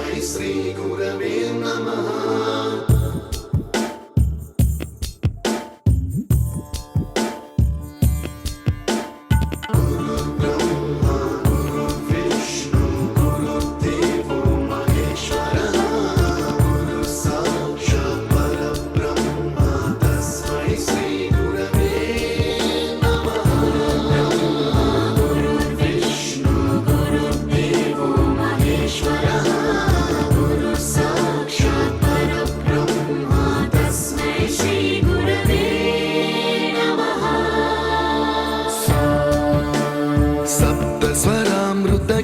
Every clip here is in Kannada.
तस्मै श्रीगुरवे नमः।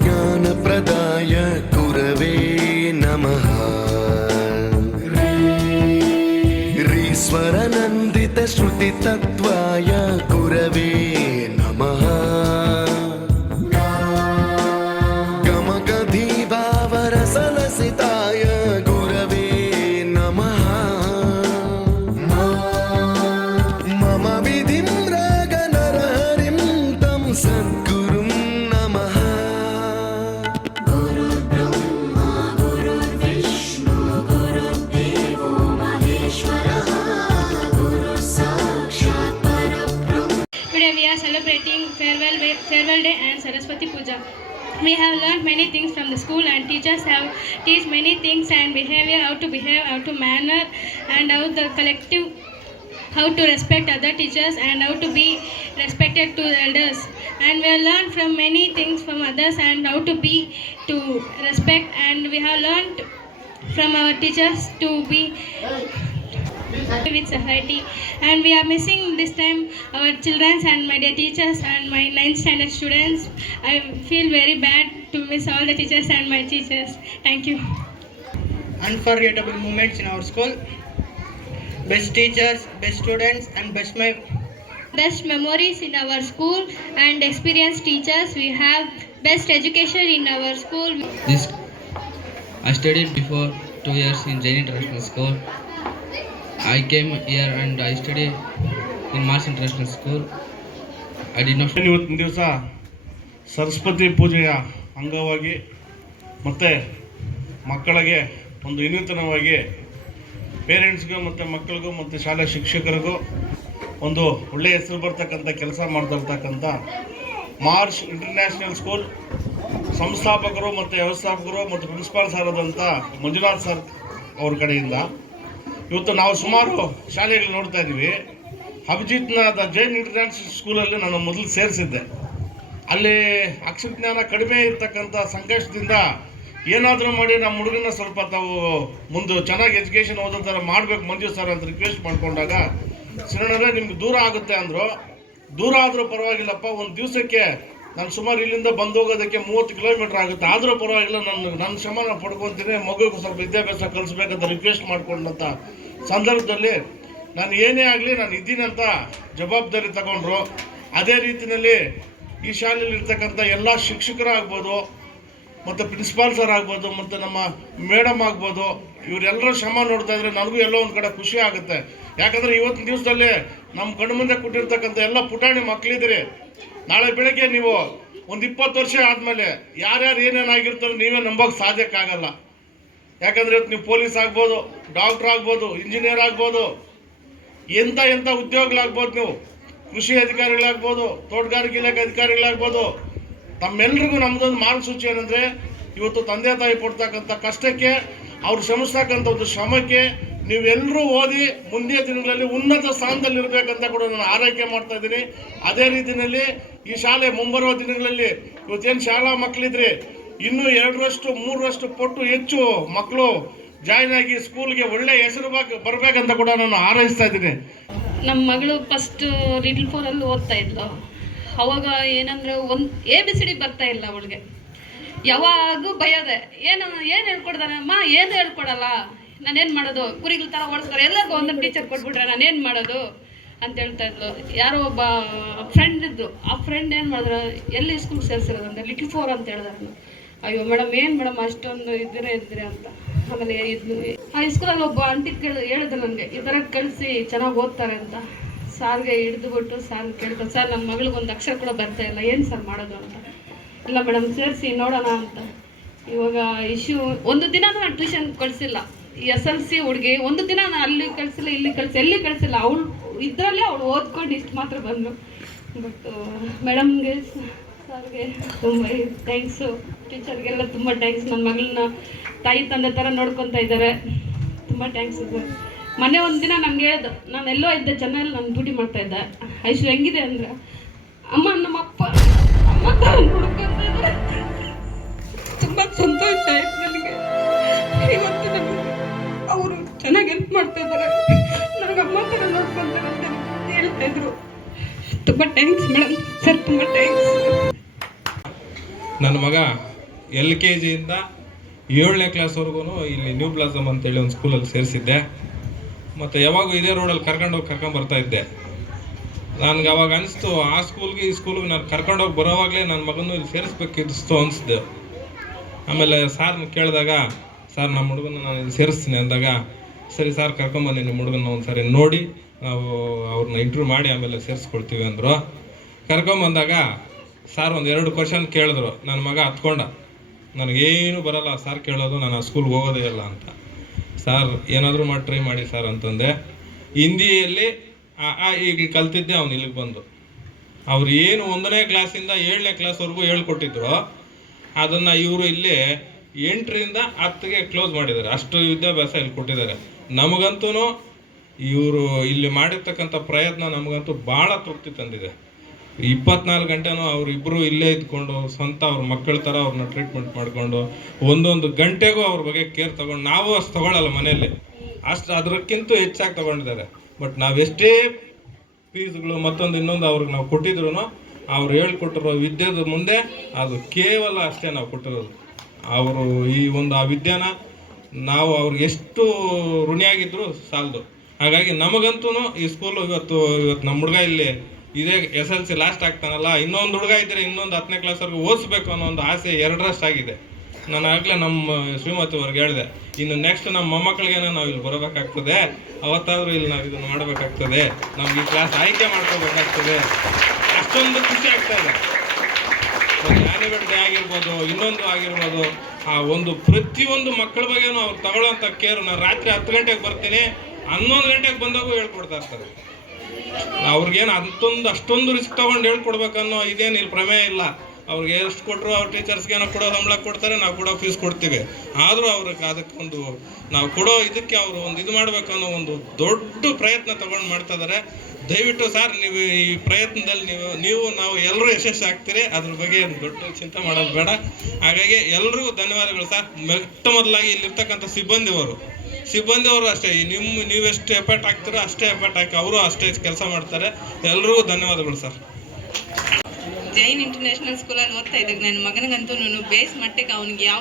ज्ञानप्रदाय गुरवे नमः। रीश्वरनन्दितश्रुतितत्त्वाय गुरवे नमः। गमगधीभावरसलसिताय गुरवे नमः। मम विधिं रागनरहरिं तं सद्गुरुं नमः। Today we are celebrating farewell day and Saraswati Puja. We have learned many things from the school, and teachers have teach many things and behavior, how to behave, how to manner, and how the collective, how to respect other teachers and how to be respected to the elders. And we have learned from many things from others and how to be to respect, and we have learned from our teachers to be with society, and we are missing this time our children and my dear teachers and my 9th standard students. I feel very bad to miss all the teachers and my teachers. Thank you. Unforgettable moments in our school. Best teachers, best students, and Best memories in our school and experienced teachers. We have best education in our school. I studied before 2 years in Jain International School. I came here and I studied in Mars International School. I did not. ಇವತ್ತಿನ ದಿವಸ ಸರಸ್ವತಿ ಪೂಜೆಯ ಅಂಗವಾಗಿ ಮತ್ತು ಮಕ್ಕಳಿಗೆ ಒಂದು ವಿನೂತನವಾಗಿ ಪೇರೆಂಟ್ಸ್ಗೂ ಮತ್ತು ಮಕ್ಕಳಿಗೂ ಮತ್ತು ಶಾಲಾ ಶಿಕ್ಷಕರಿಗೂ ಒಂದು ಒಳ್ಳೆಯ ಹೆಸರು ಬರ್ತಕ್ಕಂಥ ಕೆಲಸ ಮಾಡ್ತಿರ್ತಕ್ಕಂಥ ಮಾರ್ಚ್ ಇಂಟರ್ನ್ಯಾಷನಲ್ ಸ್ಕೂಲ್ ಸಂಸ್ಥಾಪಕರು ಮತ್ತು ವ್ಯವಸ್ಥಾಪಕರು ಮತ್ತು ಪ್ರಿನ್ಸಿಪಾಲ್ ಸರ್ ಆದಂಥ ಮಂಜುನಾಥ್ ಸರ್ ಅವ್ರ ಕಡೆಯಿಂದ ಇವತ್ತು ನಾವು ಸುಮಾರು ಶಾಲೆಗಳು ನೋಡ್ತಾ ಇದ್ದೀವಿ. ಅಭಿಜಿತ್ನ ಜೈನ್ ಇಂಟರ್ನ್ಯಾಷನಲ್ ಸ್ಕೂಲಲ್ಲಿ ನಾನು ಮೊದಲು ಸೇರಿಸಿದ್ದೆ. ಅಲ್ಲಿ ಅಕ್ಷರಜ್ಞಾನ ಕಡಿಮೆ ಇರ್ತಕ್ಕಂಥ ಸಂಕಷ್ಟದಿಂದ ಏನಾದರೂ ಮಾಡಿ ನಮ್ಮ ಹುಡುಗನ ಸ್ವಲ್ಪ ತಾವು ಮುಂದೆ ಚೆನ್ನಾಗಿ ಎಜುಕೇಷನ್ ಓದೋ ಥರ ಮಾಡಬೇಕು ಮಂಜು ಸರ್ ಅಂತ ರಿಕ್ವೆಸ್ಟ್ ಮಾಡ್ಕೊಂಡಾಗ ಸಿರಣರೇ ನಿಮ್ಗೆ ದೂರ ಆಗುತ್ತೆ ಅಂದರು. ದೂರ ಆದರೂ ಪರವಾಗಿಲ್ಲಪ್ಪ, ಒಂದು ದಿವಸಕ್ಕೆ ನಾನು ಸುಮಾರು ಇಲ್ಲಿಂದ ಬಂದು ಹೋಗೋದಕ್ಕೆ 30 ಕಿಲೋಮೀಟ್ರ್ ಆಗುತ್ತೆ, ಆದರೂ ಪರವಾಗಿಲ್ಲ, ನನ್ನ ಶ್ರಮ ನಾನು ಪಡ್ಕೊತೀನಿ, ಮಗುಗೆ ಸ್ವಲ್ಪ ವಿದ್ಯಾಭ್ಯಾಸ ಕಲಿಸ್ಬೇಕಂತ ರಿಕ್ವೆಸ್ಟ್ ಮಾಡ್ಕೊಂಡಂಥ ಸಂದರ್ಭದಲ್ಲಿ ನಾನು ಏನೇ ಆಗಲಿ ನಾನು ಇದ್ದೀನಂತ ಜವಾಬ್ದಾರಿ ತಗೊಂಡ್ರು. ಅದೇ ರೀತಿಯಲ್ಲಿ ಈ ಶಾಲೆಯಲ್ಲಿ ಇರ್ತಕ್ಕಂಥ ಎಲ್ಲ ಶಿಕ್ಷಕರಾಗ್ಬೋದು ಮತ್ತು ಪ್ರಿನ್ಸಿಪಾಲ್ ಸರ್ ಆಗ್ಬೋದು ಮತ್ತು ನಮ್ಮ ಮೇಡಮ್ ಆಗ್ಬೋದು, ಇವರೆಲ್ಲರ ಶ್ರಮ ನೋಡ್ತಾ ಇದ್ರೆ ನನಗೂ ಎಲ್ಲೋ ಒಂದು ಕಡೆ ಖುಷಿ ಆಗುತ್ತೆ. ಯಾಕಂದರೆ ಇವತ್ತಿನ ದಿವಸದಲ್ಲಿ ನಮ್ಮ ಕಣ್ಣು ಮುಂದೆ ಕೊಟ್ಟಿರ್ತಕ್ಕಂಥ ಎಲ್ಲ ಪುಟಾಣಿ ಮಕ್ಕಳಿದ್ದೀರಿ. ನಾಳೆ ಬೆಳಗ್ಗೆ ನೀವು ಒಂದು 20 ವರ್ಷ ಆದಮೇಲೆ ಯಾರ್ಯಾರು ಏನೇನಾಗಿರ್ತಾರೋ ನೀವೇ ನಂಬೋಕೆ ಸಾಧ್ಯಕ್ಕಾಗಲ್ಲ. ಯಾಕಂದರೆ ಇವತ್ತು ನೀವು ಪೊಲೀಸ್ ಆಗ್ಬೋದು, ಡಾಕ್ಟ್ರ್ ಆಗ್ಬೋದು, ಇಂಜಿನಿಯರ್ ಆಗ್ಬೋದು, ಎಂಥ ಉದ್ಯೋಗಗಳಾಗ್ಬೋದು, ನೀವು ಕೃಷಿ ಅಧಿಕಾರಿಗಳಾಗ್ಬೋದು, ತೋಟಗಾರಿಕೆ ಇಲಾಖೆ ಅಧಿಕಾರಿಗಳಾಗ್ಬೋದು. ತಮ್ಮೆಲ್ರಿಗೂ ನಮ್ಮದೊಂದು ಮಾರ್ಗಸೂಚಿ ಏನಂದರೆ ಇವತ್ತು ತಂದೆ ತಾಯಿ ಪಡ್ತಕ್ಕಂಥ ಕಷ್ಟಕ್ಕೆ, ಅವ್ರು ಶ್ರಮಿಸ್ತಕ್ಕಂಥ ಒಂದು ಶ್ರಮಕ್ಕೆ ನೀವೆಲ್ಲರೂ ಓದಿ ಮುಂದಿನ ದಿನಗಳಲ್ಲಿ ಉನ್ನತ ಸ್ಥಾನದಲ್ಲಿರಬೇಕಂತ ಕೂಡ ನಾನು ಆರೈಕೆ ಮಾಡ್ತಾ ಇದ್ದೀನಿ. ಅದೇ ರೀತಿಯಲ್ಲಿ ಈ ಶಾಲೆ ಮುಂಬರುವ ದಿನಗಳಲ್ಲಿ ಇವತ್ತೇನು ಶಾಲಾ ಮಕ್ಕಳಿದ್ರಿ ಇನ್ನೂ 2-3 ಪಟ್ಟು ಹೆಚ್ಚು ಮಕ್ಕಳು ಜಾಯ್ನ್ ಆಗಿ ಸ್ಕೂಲ್ಗೆ ಒಳ್ಳೆ ಹೆಸರು ಬರಬೇಕಂತ ಕೂಡ ನಾನು ಹಾರೈಸ್ತಾ ಇದ್ದೀನಿ. ನಮ್ಮ ಮಗಳು ಫಸ್ಟ್ ಲಿಟಲ್ 4 ಓದ್ತಾ ಇದ್ಲು. ಅವಾಗ ಏನಂದರೆ ಒಂದು ABCD ಬರ್ತಾ ಇಲ್ಲ ಅವಳಿಗೆ. ಯಾವಾಗೂ ಭಯದೆ, ಏನು ಹೇಳ್ಕೊಡ್ತಾನೆ ಅಮ್ಮ, ಏನು ಹೇಳ್ಕೊಡಲ್ಲ, ನಾನೇನು ಮಾಡೋದು, ಕುರಿಗಳ ಥರ ಓಡಿಸ್ತಾರೆ, ಎಲ್ಲರಿಗೂ ಒಂದೊಂದು ಟೀಚರ್ ಕೊಟ್ಬಿಟ್ರೆ ನಾನೇನು ಮಾಡೋದು ಅಂತ ಹೇಳ್ತಾ ಇದ್ಲು. ಯಾರೋ ಒಬ್ಬ ಫ್ರೆಂಡ್ ಇದ್ದು, ಆ ಫ್ರೆಂಡ್ ಏನು ಮಾಡಿದ್ರು, ಎಲ್ಲಿ ಸ್ಕೂಲ್ ಸೇರಿಸಿರೋದು ಅಂತ ಲಿಟಲ್ 4 ಅಂತ ಹೇಳಿದ್ರು. ಅಯ್ಯೋ ಮೇಡಮ್, ಏನು ಮೇಡಮ್ ಅಷ್ಟೊಂದು ಇದ್ದಿರಿ ಅಂತ. ಆಮೇಲೆ ಇದು ಹೈಸ್ಕೂಲಲ್ಲಿ ಒಬ್ಬ ಆಂಟಿ ಹೇಳಿದ್ರು ನನಗೆ, ಈ ಥರ ಕಳಿಸಿ ಚೆನ್ನಾಗಿ ಓದ್ತಾರೆ ಅಂತ. ಸಾರ್ಗೆ ಹಿಡಿದುಬಿಟ್ಟು ಸಾರ್ಗೆ ಕೇಳ್ತಾರೆ, ಸರ್ ನನ್ನ ಮಗಳಿಗೊಂದು ಅಕ್ಷರ ಕೂಡ ಬರ್ತಾ ಇಲ್ಲ, ಏನು ಸರ್ ಮಾಡೋದು ಅಂತ. ಇಲ್ಲ ಮೇಡಮ್ ಸೇರಿಸಿ ನೋಡೋಣ ಅಂತ ಇವಾಗ ಇಶ್ಯೂ ಒಂದು ದಿನ ನಾನು ಟ್ಯೂಷನ್ ಕಳಿಸಿಲ್ಲ. SLC ಹುಡುಗಿ ಒಂದು ದಿನ ನಾನು ಅಲ್ಲಿ ಕಳಿಸಿಲ್ಲ, ಎಲ್ಲಿ ಕಳಿಸಿಲ್ಲ. ಅವಳು ಇದರಲ್ಲೇ ಅವಳು ಓದ್ಕೊಂಡು ಇಷ್ಟು ಮಾತ್ರ ಬಂದು. ಬಟ್ ಮೇಡಮ್ಗೆ, ಸರ್ಗೆ ತುಂಬ ಥ್ಯಾಂಕ್ಸು, ಟೀಚರ್ಗೆಲ್ಲ ತುಂಬ ಥ್ಯಾಂಕ್ಸ್. ನನ್ನ ಮಗಳನ್ನ ತಾಯಿ ತಂದೆ ಥರ ನೋಡ್ಕೊತಾ ಇದ್ದಾರೆ. ತುಂಬ ಥ್ಯಾಂಕ್ಸ್ ಸರ್. ಮೊನ್ನೆ ಒಂದು ದಿನ ನನಗೆ ಹೇಳ್ದು, ನಾನು ಎಲ್ಲೋ ಇದ್ದೆ, ಚೆನ್ನೈಯಲ್ಲಿ ನಾನು ಡ್ಯೂಟಿ ಮಾಡ್ತಾಯಿದ್ದೆ. ಐಶು ಹೆಂಗಿದೆ ಅಂದರೆ, ಅಮ್ಮ ನಮ್ಮಪ್ಪ ಅಮ್ಮ ಥರ ನೋಡ್ಕೊತಾ ಇದ್ದಾರೆ. ತುಂಬ ಸಂತೋಷ ಆಯ್ತು ನನಗೆ. ಇವತ್ತು ನನಗೆ ಅವರು ಚೆನ್ನಾಗಿ ಹೆಲ್ಪ್ ಮಾಡ್ತಾ ಇದ್ದಾರೆ, ನನಗೆ ಅಮ್ಮ ಥರ ನೋಡ್ಕೊತಾರೆ ಅಂತ ಹೇಳ್ತಾ ಇದ್ರು. ತುಂಬ ಥ್ಯಾಂಕ್ಸ್ ಮೇಡಮ್ ಸರ್, ತುಂಬ ಥ್ಯಾಂಕ್ಸ್. ನನ್ನ ಮಗ LKGಯಿಂದ 7ನೇ ಕ್ಲಾಸ್ವರೆಗೂ ಇಲ್ಲಿ ನ್ಯೂ ಬ್ಲಾಸಮ್ ಅಂತೇಳಿ ಒಂದು ಸ್ಕೂಲಲ್ಲಿ ಸೇರಿಸಿದ್ದೆ. ಮತ್ತು ಯಾವಾಗೂ ಇದೇ ರೋಡಲ್ಲಿ ಕರ್ಕೊಂಬರ್ತಾ ಇದ್ದೆ. ನನಗೆ ಅವಾಗ ಅನಿಸ್ತು, ಆ ಸ್ಕೂಲ್ಗೆ ಈ ಸ್ಕೂಲ್ಗೆ ನಾನು ಕರ್ಕೊಂಡೋಗಿ ಬರೋವಾಗಲೇ ನನ್ನ ಮಗನೂ ಇಲ್ಲಿ ಸೇರಿಸ್ಬೇಕಿತ್ತು ಅನಿಸ್ದೆ. ಆಮೇಲೆ ಸಾರ್ನ ಕೇಳಿದಾಗ, ಸಾರ್ ನಮ್ಮ ಹುಡುಗನ ನಾನು ಇಲ್ಲಿ ಸೇರಿಸ್ತೀನಿ ಅಂದಾಗ, ಸರಿ ಸಾರ್ ಕರ್ಕೊಂಬನ್ನಿ ನಿಮ್ಮ ಹುಡುಗನ ಒಂದು ಸರಿ ನೋಡಿ ನಾವು ಅವ್ರನ್ನ ಇಂಟರ್ವ್ಯೂ ಮಾಡಿ ಆಮೇಲೆ ಸೇರಿಸ್ಕೊಳ್ತೀವಿ ಅಂದರು. ಕರ್ಕೊಂಬಂದಾಗ ಸಾರ್ ಒಂದು 2 ಕ್ವಶನ್ ಕೇಳಿದ್ರು. ನನ್ನ ಮಗ ಹತ್ಕೊಂಡ, ನನಗೇನು ಬರಲ್ಲ ಸಾರ್ ಕೇಳೋದು, ನಾನು ಆ ಸ್ಕೂಲ್ಗೆ ಹೋಗೋದೇ ಇಲ್ಲ ಅಂತ. ಸಾರ್ ಏನಾದರೂ ಮಾಡಿ ಟ್ರೈ ಮಾಡಿ ಸರ್ ಅಂತಂದೆ. ಹಿಂದಿಯಲ್ಲಿ ಈಗ ಕಲ್ತಿದ್ದೆ ಅವ್ನು ಇಲ್ಲಿಗೆ ಬಂದು. ಅವ್ರು ಏನು 1ನೇ ಕ್ಲಾಸಿಂದ 7ನೇ ಕ್ಲಾಸ್ವರೆಗೂ ಹೇಳ್ಕೊಟ್ಟಿದ್ರು, ಅದನ್ನು ಇವರು ಇಲ್ಲಿ 8ರಿಂದ 10ಗೆ ಕ್ಲೋಸ್ ಮಾಡಿದ್ದಾರೆ. ಅಷ್ಟು ವಿದ್ಯಾಭ್ಯಾಸ ಇಲ್ಲಿ ಕೊಟ್ಟಿದ್ದಾರೆ. ನಮಗಂತೂ ಇವರು ಇಲ್ಲಿ ಮಾಡಿರ್ತಕ್ಕಂಥ ಪ್ರಯತ್ನ ನಮಗಂತೂ ಭಾಳ ತೃಪ್ತಿ ತಂದಿದೆ. 24 ಗಂಟೆನೂ ಅವರಿಬ್ಬರು ಇಲ್ಲೇ ಇದ್ಕೊಂಡು ಸ್ವಂತ ಅವ್ರ ಮಕ್ಕಳ ಥರ ಅವ್ರನ್ನ ಟ್ರೀಟ್ಮೆಂಟ್ ಮಾಡಿಕೊಂಡು ಒಂದೊಂದು ಗಂಟೆಗೂ ಅವ್ರ ಬಗ್ಗೆ ಕೇರ್ ತೊಗೊಂಡು, ನಾವು ಅಷ್ಟು ತೊಗೊಳ್ಳಲ್ಲ ಮನೆಯಲ್ಲಿ, ಅಷ್ಟು ಅದಕ್ಕಿಂತ ಹೆಚ್ಚಾಗಿ ತೊಗೊಂಡಿದ್ದಾರೆ. ಬಟ್ ನಾವೆಷ್ಟೇ ಫೀಸ್ಗಳು ಮತ್ತೊಂದು ಇನ್ನೊಂದು ಅವ್ರಿಗೆ ನಾವು ಕೊಟ್ಟಿದ್ರು, ಅವ್ರು ಹೇಳ್ಕೊಟ್ಟಿರೋ ವಿದ್ಯೆದ ಮುಂದೆ ಅದು ಕೇವಲ ಅಷ್ಟೇ ನಾವು ಕೊಟ್ಟಿರೋದು. ಅವರು ಈ ಒಂದು ಆ ವಿದ್ಯೆನ ನಾವು ಅವ್ರಿಗೆ ಎಷ್ಟು ಋಣಿಯಾಗಿದ್ರು ಸಾಲದು. ಹಾಗಾಗಿ ನಮಗಂತೂ ಈ ಸ್ಕೂಲು ಇವತ್ತು ನಮ್ಮ ಹುಡುಗ ಇಲ್ಲಿ ಇದೇ SLC ಲಾಸ್ಟ್ ಆಗ್ತಾನಲ್ಲ, ಇನ್ನೊಂದು ಹುಡುಗ ಇದ್ದರೆ ಇನ್ನೊಂದು 10ನೇ ಕ್ಲಾಸ್ವರೆಗೂ ಓದಿಸ್ಬೇಕು ಅನ್ನೋ ಒಂದು ಆಸೆ 2ರಷ್ಟಾಗಿದೆ. ನಾನು ಆಗಲೇ ನಮ್ಮ ಶ್ರೀಮತಿ ಅವ್ರಿಗೆ ಹೇಳಿದೆ, ಇನ್ನು ನೆಕ್ಸ್ಟ್ ನಮ್ಮ ಮೊಮ್ಮಕ್ಕಳಿಗೇನೋ ನಾವು ಇಲ್ಲಿ ಬರಬೇಕಾಗ್ತದೆ, ಅವತ್ತಾದರೂ ಇಲ್ಲಿ ನಾವು ಇದನ್ನು ಮಾಡಬೇಕಾಗ್ತದೆ, ನಮ್ಗೆ ಈ ಕ್ಲಾಸ್ ಆಯ್ಕೆ ಮಾಡ್ಕೋಬೇಕಾಗ್ತದೆ. ಅಷ್ಟೊಂದು ಖುಷಿ ಆಗ್ತಾ ಇದೆ. ಆ್ಯನಿವಲ್ ಡೇ ಆಗಿರ್ಬೋದು, ಇನ್ನೊಂದು ಆಗಿರ್ಬೋದು, ಆ ಒಂದು ಪ್ರತಿಯೊಂದು ಮಕ್ಕಳ ಬಗ್ಗೆನೂ ಅವ್ರು ತಗೊಳ್ಳೋಂಥ ಕೇರು. ನಾನು ರಾತ್ರಿ 10 ಗಂಟೆಗೆ ಬರ್ತೀನಿ, 11 ಗಂಟೆಗೆ ಬಂದಾಗೂ ಹೇಳ್ಕೊಡ್ತಾ ಇರ್ತಾರೆ. ಅವ್ರಿಗೇನು ಅಷ್ಟೊಂದು ರಿಸ್ಕ್ ತೊಗೊಂಡು ಹೇಳ್ಕೊಡ್ಬೇಕನ್ನೋ ಇದೇನು ಇಲ್ಲಿ ಪ್ರಮೇಯ ಇಲ್ಲ. ಅವ್ರಿಗೆ ಎಷ್ಟು ಕೊಟ್ಟರು ಅವ್ರ ಟೀಚರ್ಸ್ಗೇನೋ ಕೊಡೋ ಸಂಬಳ ಕೊಡ್ತಾರೆ, ನಾವು ಕೊಡೋ ಫೀಸ್ ಕೊಡ್ತೀವಿ. ಆದರೂ ಅವ್ರಿಗೆ ಅದಕ್ಕೊಂದು ನಾವು ಕೊಡೋ ಇದಕ್ಕೆ ಅವರು ಒಂದು ಇದು ಮಾಡಬೇಕನ್ನೋ ಒಂದು ದೊಡ್ಡ ಪ್ರಯತ್ನ ತೊಗೊಂಡು ಮಾಡ್ತಾ ಇದ್ದಾರೆ. ದಯವಿಟ್ಟು ಸರ್, ನೀವು ಈ ಪ್ರಯತ್ನದಲ್ಲಿ ನೀವು ನಾವು ಎಲ್ಲರೂ ಯಶಸ್ವಿ ಆಗ್ತೀರಿ. ಅದ್ರ ಬಗ್ಗೆ ದೊಡ್ಡ ಚಿಂತೆ ಮಾಡೋದು ಬೇಡ. ಹಾಗಾಗಿ ಎಲ್ರಿಗೂ ಧನ್ಯವಾದಗಳು ಸರ್. ಮೊದಲಾಗಿ ಇಲ್ಲಿರ್ತಕ್ಕಂಥ ಸಿಬ್ಬಂದಿಯವರು ಅಷ್ಟೇ, ನೀವೆಷ್ಟು ಎಫರ್ಟ್ ಹಾಕ್ತೀರೋ ಅಷ್ಟೇ ಎಫರ್ಟ್ ಹಾಕಿ ಅವರು ಅಷ್ಟೇ ಕೆಲಸ ಮಾಡ್ತಾರೆ. ಎಲ್ರಿಗೂ ಧನ್ಯವಾದಗಳು ಸರ್. ಜೈನ್ ಇಂಟರ್ನ್ಯಾಷನಲ್ ಸ್ಕೂಲಲ್ಲಿ ಓದ್ತಾ ಇದ್ದಾಗ ನನ್ನ ಮಗನಿಗಂತೂ ಬೇಸ್ ಮಟ್ಟಿಗೆ ಅವ್ನಿಗೆ ಯಾವ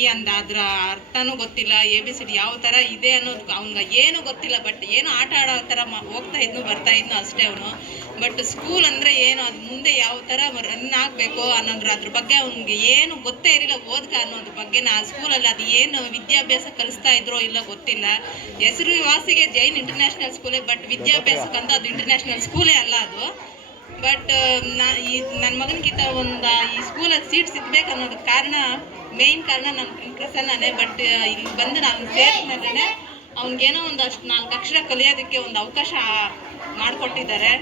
ಈ ಅಂದ ಅದರ ಅರ್ಥನೂ ಗೊತ್ತಿಲ್ಲ, ABCD ಯಾವ ಥರ ಇದೆ ಅನ್ನೋದು ಅವ್ನಿಗೆ ಏನೂ ಗೊತ್ತಿಲ್ಲ. ಬಟ್ ಏನು ಆಟ ಆಡೋ ಥರ ಹೋಗ್ತಾ ಇದ್ನು ಬರ್ತಾ ಇದ್ನು ಅಷ್ಟೇ ಅವನು. ಬಟ್ ಸ್ಕೂಲ್ ಅಂದರೆ ಏನು, ಅದು ಮುಂದೆ ಯಾವ ಥರ ರನ್ ಆಗಬೇಕು ಅನ್ನೋದ್ರ ಅದ್ರ ಬಗ್ಗೆ ಅವ್ನಿಗೆ ಏನು ಗೊತ್ತೇ ಇರಲಿಲ್ಲ. ಓದ್ಕ ಅನ್ನೋದ್ರ ಬಗ್ಗೆ ಆ ಸ್ಕೂಲಲ್ಲಿ ಅದು ಏನು ವಿದ್ಯಾಭ್ಯಾಸ ಕಲಿಸ್ತಾ ಇದ್ರೋ ಇಲ್ಲ ಗೊತ್ತಿಲ್ಲ. ಹೆಸರುವಾಸಿಗೆ ಜೈನ್ ಇಂಟರ್ನ್ಯಾಷನಲ್ ಸ್ಕೂಲೇ, ಬಟ್ ವಿದ್ಯಾಭ್ಯಾಸಕ್ಕಂತ ಅದು ಇಂಟರ್ನ್ಯಾಷನಲ್ ಸ್ಕೂಲೇ ಅಲ್ಲ ಅದು. ಬಟ್ ನನ್ನ ಮಗನಿಗಿಂತ ಈ ಸ್ಕೂಲಲ್ಲಿ ಸೀಟ್ ಸಿಗ್ಬೇಕು ಅನ್ನೋದಕ್ಕೆ ಮೇಯ್ನ್ ಕಾರಣ ನನ್ನ ಪ್ರಸನ್ನನೇ. ಬಟ್ ಇಲ್ಲಿ ಬಂದು ನಾವು ಸೇರಿದ್ಮೇಲೆ ಅವ್ನಿಗೇನೋ ಒಂದಷ್ಟು 4 ಅಕ್ಷರ ಕಲಿಯೋದಕ್ಕೆ ಒಂದು ಅವಕಾಶ ಮಾಡಿಕೊಟ್ಟಿದ್ದಾರೆ.